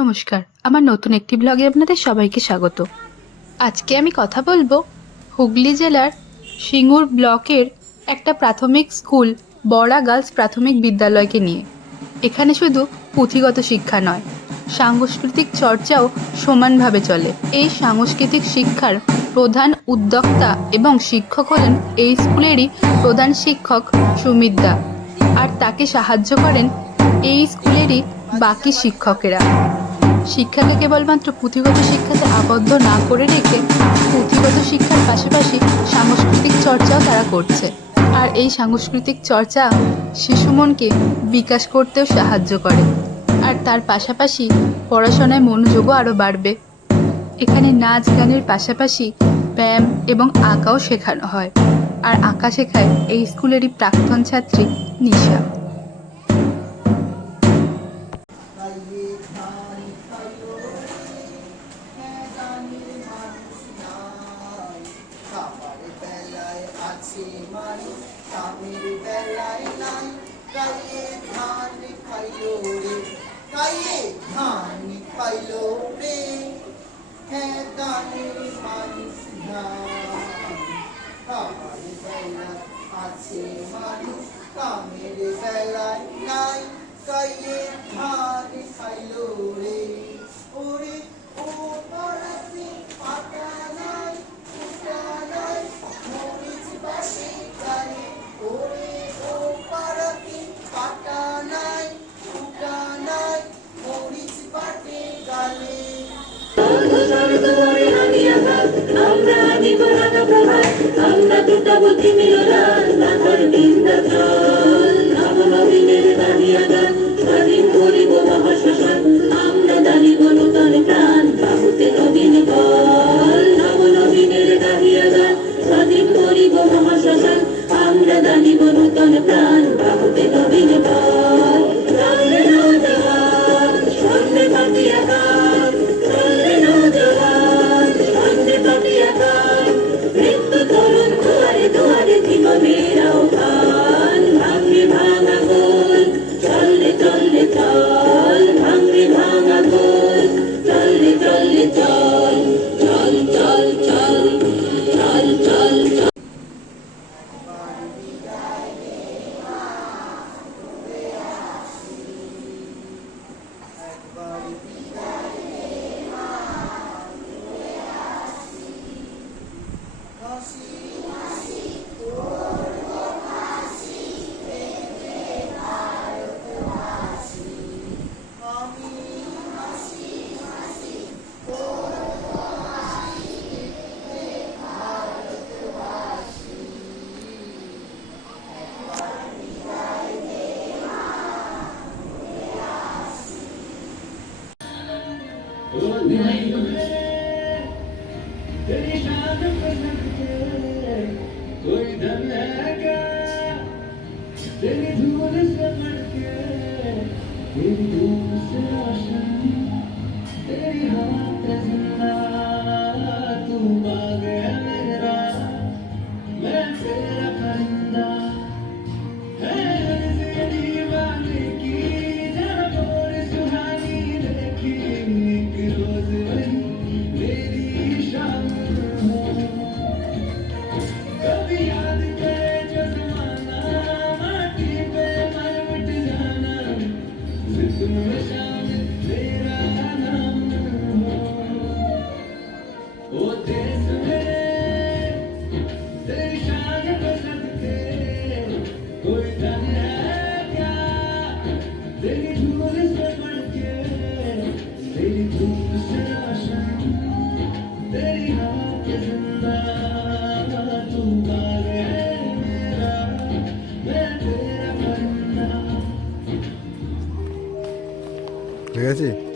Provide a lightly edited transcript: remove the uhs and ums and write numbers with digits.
নমস্কার, আমার নতুন একটি ব্লগে আপনাদের সবাইকে স্বাগত। আজকে আমি কথা বলবো হুগলি জেলার সিঙ্গুর ব্লকের একটা প্রাথমিক স্কুল বড়া গার্লস প্রাথমিক বিদ্যালয়কে নিয়ে। এখানে শুধু পুঁথিগত শিক্ষা নয়, সাংস্কৃতিক চর্চাও সমানভাবে চলে। এই সাংস্কৃতিক শিক্ষার প্রধান উদ্যোক্তা এবং শিক্ষক হলেন এই স্কুলেরই প্রধান শিক্ষক সুমিত দা, আর তাকে সাহায্য করেন এই স্কুলেরই বাকি শিক্ষকেরা। শিক্ষাকে কেবলমাত্র পুঁথিগত শিক্ষাতে আবদ্ধ না করে রেখে পুঁথিগত শিক্ষার পাশাপাশি সাংস্কৃতিক চর্চাও তারা করছে, আর এই সাংস্কৃতিক চর্চা শিশু মনকে বিকাশ করতেও সাহায্য করে, আর তার পাশাপাশি পড়াশোনায় মনোযোগও আরও বাড়বে। এখানে নাচ গানের পাশাপাশি ব্যায়াম এবং আঁকাও শেখানো হয়, আর আঁকা শেখায় এই স্কুলেরই প্রাক্তন ছাত্রী নিশা। ঠিক আছে।